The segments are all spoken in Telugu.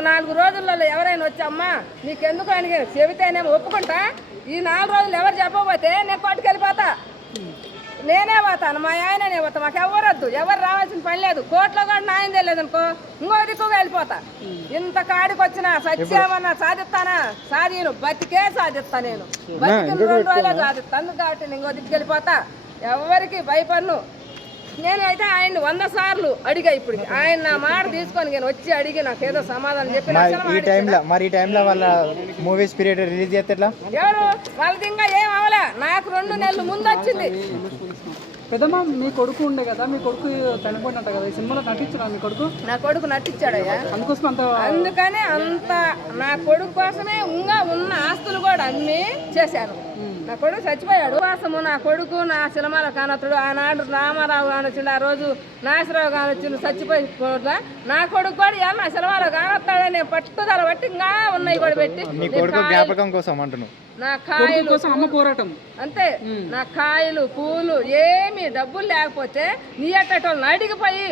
4 రోజులలో ఎవరైనా వచ్చమ్మా నీకెందుకు అని చెబితేనేమో ఒప్పుకుంటా. ఈ 4 రోజులు ఎవరు చెప్పకపోతే నేను కోర్టుకు వెళ్ళిపోతా. నేనే పోతాను, మా ఆయననే పోతా. మాకు ఎవరొద్దు, ఎవరు రావాల్సిన పని లేదు. కోర్టులో కూడా న్యాయం తెలియదనుకో ఇంకో దిక్కుగా వెళ్ళిపోతా. ఇంత కాడికి వచ్చినా సత్యమన్నా సాధిస్తానా? సాధీను, బతికే సాధిస్తా. నేను బతికిన 2 రోజులే సాధిస్తా. అందుకు కాబట్టి నేను ఇంకో దిక్కు వెళ్ళిపోతా. ఎవరికి భయపడను. నేనైతే ఆయన్ని 100 సార్లు అడిగా. ఇప్పుడు ఆయన నా మాట తీసుకొని నేను వచ్చి అడిగి నాకు ఏదో సమాధానం చెప్పి ఈ టైంలో వాళ్ళ మూవీస్ పీరియడ్ రిలీజ్ చేస్తే ఎవరు వాళ్ళది ఇంకా ఏం అవలే. నాకు 2 నెలలు ముందు వచ్చింది. పెద్దమ్మ మీ కొడుకు ఉండే కదా, మీ కొడుకు చనిపోయినట్ట కదా, ఈ సినిమాలో నటించాడు మీ కొడుకు? నా కొడుకు నటించాడయ్యా. అందుకోసం అందుకనే అంత నా కొడుకు కోసమే ఇంకా ఉన్న ఆస్తులు కూడా అమ్మి చేశాను. నా కొడుకు చచ్చిపోయాడు కోసము. నా కొడుకు నా సినిమాల కానొత్తుడు. ఆనాడు రామారావు కానొచ్చిండు, ఆ రోజు నాగేశ్వరరావు కానొచ్చిండు, చచ్చిపోయి నా కొడుకు కూడా ఇవాళ నా సినిమాలో కానొస్తాడని పట్టుదల బట్టి ఇంకా ఉన్నాయి కూడా పెట్టి నా కాయలు అమ్మ పోరాటం అంతే. నా కాయలు పూలు ఏమి డబ్బులు లేకపోతే నీ అట్టేటోళ్ళని అడిగిపోయి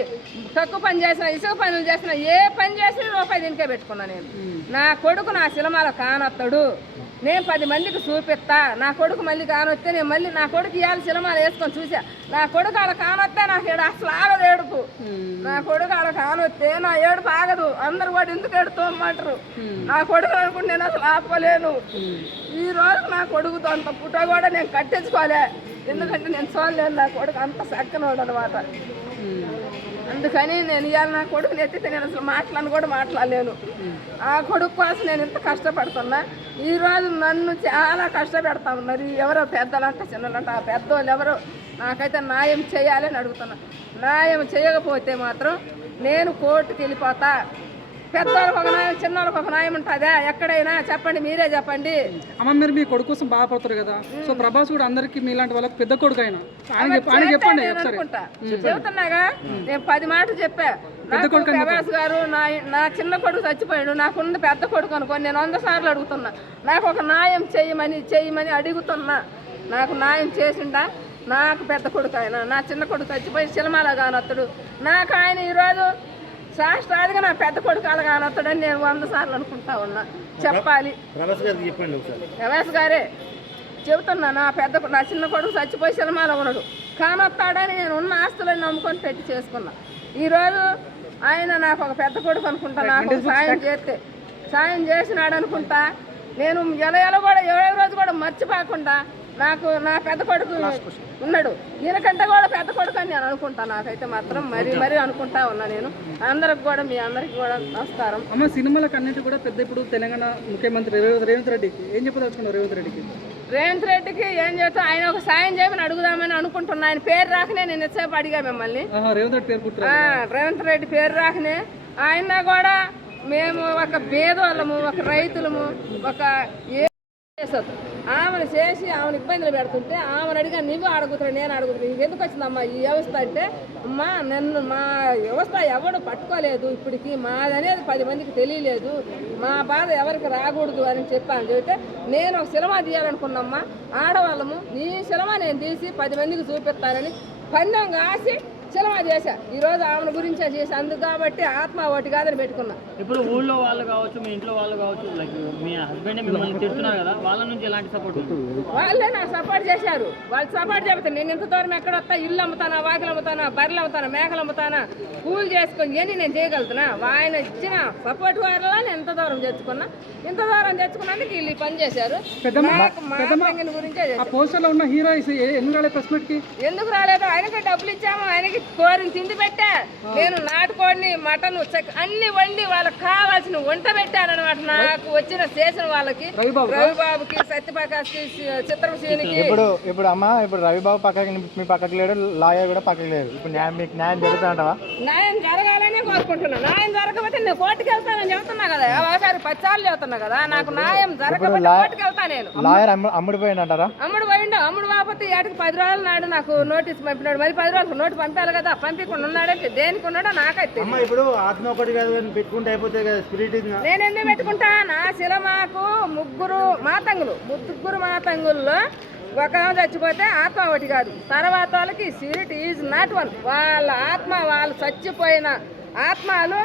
తక్కువ పని చేసిన, ఇసుక పనులు చేసిన, ఏ పని చేసినా రూపాయి దీనికే పెట్టుకున్నా నేను. నా కొడుకు నా సినిమాలో కానొస్తాడు, నేను 10 మందికి చూపిస్తా. నా కొడుకు మళ్ళీ కానొస్తే నేను మళ్ళీ నా కొడుకు ఇవాళ సినిమాలు వేసుకొని చూసా. నా కొడుకు ఆడ కానొస్తే నాకు అసలు ఆగదు ఏడుపు. నా కొడుకు ఆడ కానొస్తే నా ఏడుపు ఆగదు. అందరు కూడా ఎందుకు ఏడుతోమంటారు. నా కొడుకు అనుకుంటే నేను అసలు ఆపలేను. ఈ రోజు నా కొడుకుతో అంత పుట్ట కూడా నేను కట్టించుకోలే. ఎందుకంటే నేను చూడలేను నా కొడుకు అంత చక్కనోడు అనమాట. అందుకని నేను ఇవాళ నా కొడుకుని ఎత్తితే నేను అసలు మాట్లాడలేను. ఆ కొడుకు కోసం నేను ఎంత కష్టపడుతున్నా. ఈరోజు నన్ను చాలా కష్టపెడతా ఉన్నారు. ఎవరో పెద్దలంట చిన్నలంట, ఆ పెద్దోళ్ళు ఎవరో నాకైతే న్యాయం చేయాలని అడుగుతున్నా. న్యాయం చేయకపోతే మాత్రం నేను కోర్టుకి వెళ్ళిపోతా. పెద్దవాళ్ళకి ఒక న్యాయం, చిన్నవాళ్ళకి ఒక న్యాయం ఉంటుందా? ఎక్కడైనా చెప్పండి, మీరే చెప్పండి. అమ్మ మీరు మీ కొడుకు కోసం బాధపడతారు కదా, సో ప్రభాస్ కూడా అందరికి మీలాంటి వాళ్ళకి పెద్ద కొడుకు అయినా చెప్పండి. అనుకుంటా చెబుతున్నాగా, నేను 10 మాటలు చెప్పా. ప్రభాస్ గారు నా చిన్న కొడుకు చచ్చిపోయాడు, నాకున్న పెద్ద కొడుకు అనుకోని నేను 100 సార్లు అడుగుతున్నా. నాకు ఒక న్యాయం చేయమని అడుగుతున్నా. నాకు న్యాయం చేసిండా? నాకు పెద్ద కొడుకు ఆయన, నా చిన్న కొడుకు చచ్చిపోయి సినిమాలో కానొత్తుడు. నాకు ఆయన ఈరోజు శాస్త్రాదిగా నా పెద్ద కొడుకు అలా కానొత్తాడని నేను 100 సార్లు అనుకుంటా ఉన్నా. చెప్పాలి ప్రభాస్ గారే చెబుతున్నా. నా చిన్న కొడుకు చచ్చిపోయి సినిమాలో ఉన్నాడు, కానొత్తాడని నేను ఉన్న ఆస్తులను నమ్ముకొని పెట్టి చేసుకున్నా. ఈరోజు ఆయన నాకు ఒక పెద్ద కొడుకు అనుకుంటా. నాకు సాయం చేసినాడు అనుకుంటా. నేను ఎలా కూడా 7వ రోజు కూడా మర్చిపోకుండా నాకు నా పెద్ద కొడుకు ఉన్నాడు. ఈయనకంటే కూడా పెద్ద కొడుకు అని నేను అనుకుంటా. నాకైతే మాత్రం మరీ అనుకుంటా ఉన్నా. నేను అందరికి కూడా, మీ అందరికి కూడా నమస్కారం. అమ్మ సినిమాలకు అన్నిటి కూడా పెద్ద ఇప్పుడు తెలంగాణ ముఖ్యమంత్రి రేవంత్ రెడ్డికి ఏం చెప్పదలుచుకున్నారు? రేవంత్ రెడ్డికి ఏం చేస్తా, ఆయన ఒక సాయం చేయమని అడుగుదామని అనుకుంటున్నా. ఆయన పేరు రాకనే నేను ఎంతసేపు అడిగా మిమ్మల్ని. రేవంత్ రెడ్డి పేరు రాకనే ఆయన కూడా మేము ఒక పేదోళ్ళము, ఒక రైతులము, ఒక ఆమెను చేసి ఆమెను ఇబ్బందులు పెడుతుంటే ఆమెను అడిగా నువ్వు అడుగుతున్నావు, నేను అడుగుతున్నాను, నీకు ఎందుకు వచ్చిందమ్మా ఈ వ్యవస్థ అంటే, అమ్మా నన్ను మా వ్యవస్థ ఎవడు పట్టుకోలేదు, ఇప్పటికి మాదనేది 10 మందికి తెలియలేదు, మా బాధ ఎవరికి రాకూడదు అని చెప్పాను. చెబితే నేను ఒక సినిమా తీయాలనుకున్నమ్మా, ఆడవాళ్ళము నీ సినిమా నేను తీసి 10 మందికి చూపిస్తానని పందెం కాసి సినిమా చేశా. ఈరోజు ఆమెను గురించే చేశా. అందుకు కాబట్టి ఆత్మ ఒకటి కాదని పెట్టుకున్నా. ఇప్పుడు ఊళ్ళో వాళ్ళు కావచ్చు, మీ ఇంట్లో వాళ్ళు కావచ్చు, లైక్ మీ హస్బెండ్ మిమ్మల్ని తిడుతున్నారు కదా, వాళ్ళ నుంచి ఎలాంటి సపోర్ట్? వాళ్ళే నాకు సపోర్ట్ చేశారు. వాళ్ళు సపోర్ట్ చెబుతాను. నేను ఇంత దూరం ఎక్కడ వస్తా, ఇల్లు అమ్ముతానా, వాకిలు అమ్ముతానా, బర్రెలు అమ్ముతానా, మేకలు అమ్ముతానా, పూలు చేసుకొని ఇవన్నీ నేను చేయగలుగుతున్నా. ఆయన ఇచ్చిన సపోర్ట్ వల్ల నేను ఎంత దూరం తెచ్చుకున్నా. ఇంత దూరం తెచ్చుకున్నందుకు వీళ్ళు పని చేశారు. గురించే ఎందుకు రాలేదు? ఆయనకి డబ్బులు ఇచ్చాము, ఆయనకి కోరిని తిండి పెట్టా. నేను నాటుకోడిని, మటన్, అన్ని వండి వాళ్ళకి కావాల్సిన వంట పెట్టాను అనమాట. నాకు వచ్చిన చేసిన వాళ్ళకి, రవిబాబుకి, సత్యప్రకాష్కి, చిత్రశ్రీనికి. ఇప్పుడు అమ్మ ఇప్పుడు రవిబాబు పక్కకి, మీ పక్కకి లేడు, లాయర్ కూడా పక్కకి లేరు. ఇప్పుడు మీకు న్యాయం జరుగుతుంటావా? న్యాయం జరగాలనే కోరుకుంటున్నా. న్యాయం జరగకపోతే నేను కోర్టుకి వెళ్తానని చెబుతున్నా కదా, ఒకసారి 10 సార్లు చెబుతున్నా కదా. నాకు న్యాయం జరగకపోతే కోర్టుకి వెళ్తా. నేను లాయర్ అమ్ముడిపోయిందంటారా? అమ్ముడు కాకపోతే ఏటికి 10 రోజుల నాడు నాకు నోటీస్ పంపినాడు. మరి 10 రోజులకు నోటు పంపాలి కదా. పంపించకుండా ఉన్నాడంటే దేనికి ఉన్నాడో నాకైతే. నేను ఎందుకు పెట్టుకుంటా? నా సినిమాకు ముగ్గురు మాతంగుల్లో ఒక చచ్చిపోతే ఆత్మ ఒకటి కాదు. తర్వాత వాళ్ళకి స్పిరిట్ ఈజ్ నాట్ వన్. వాళ్ళ ఆత్మ, వాళ్ళు చచ్చిపోయిన ఆత్మలు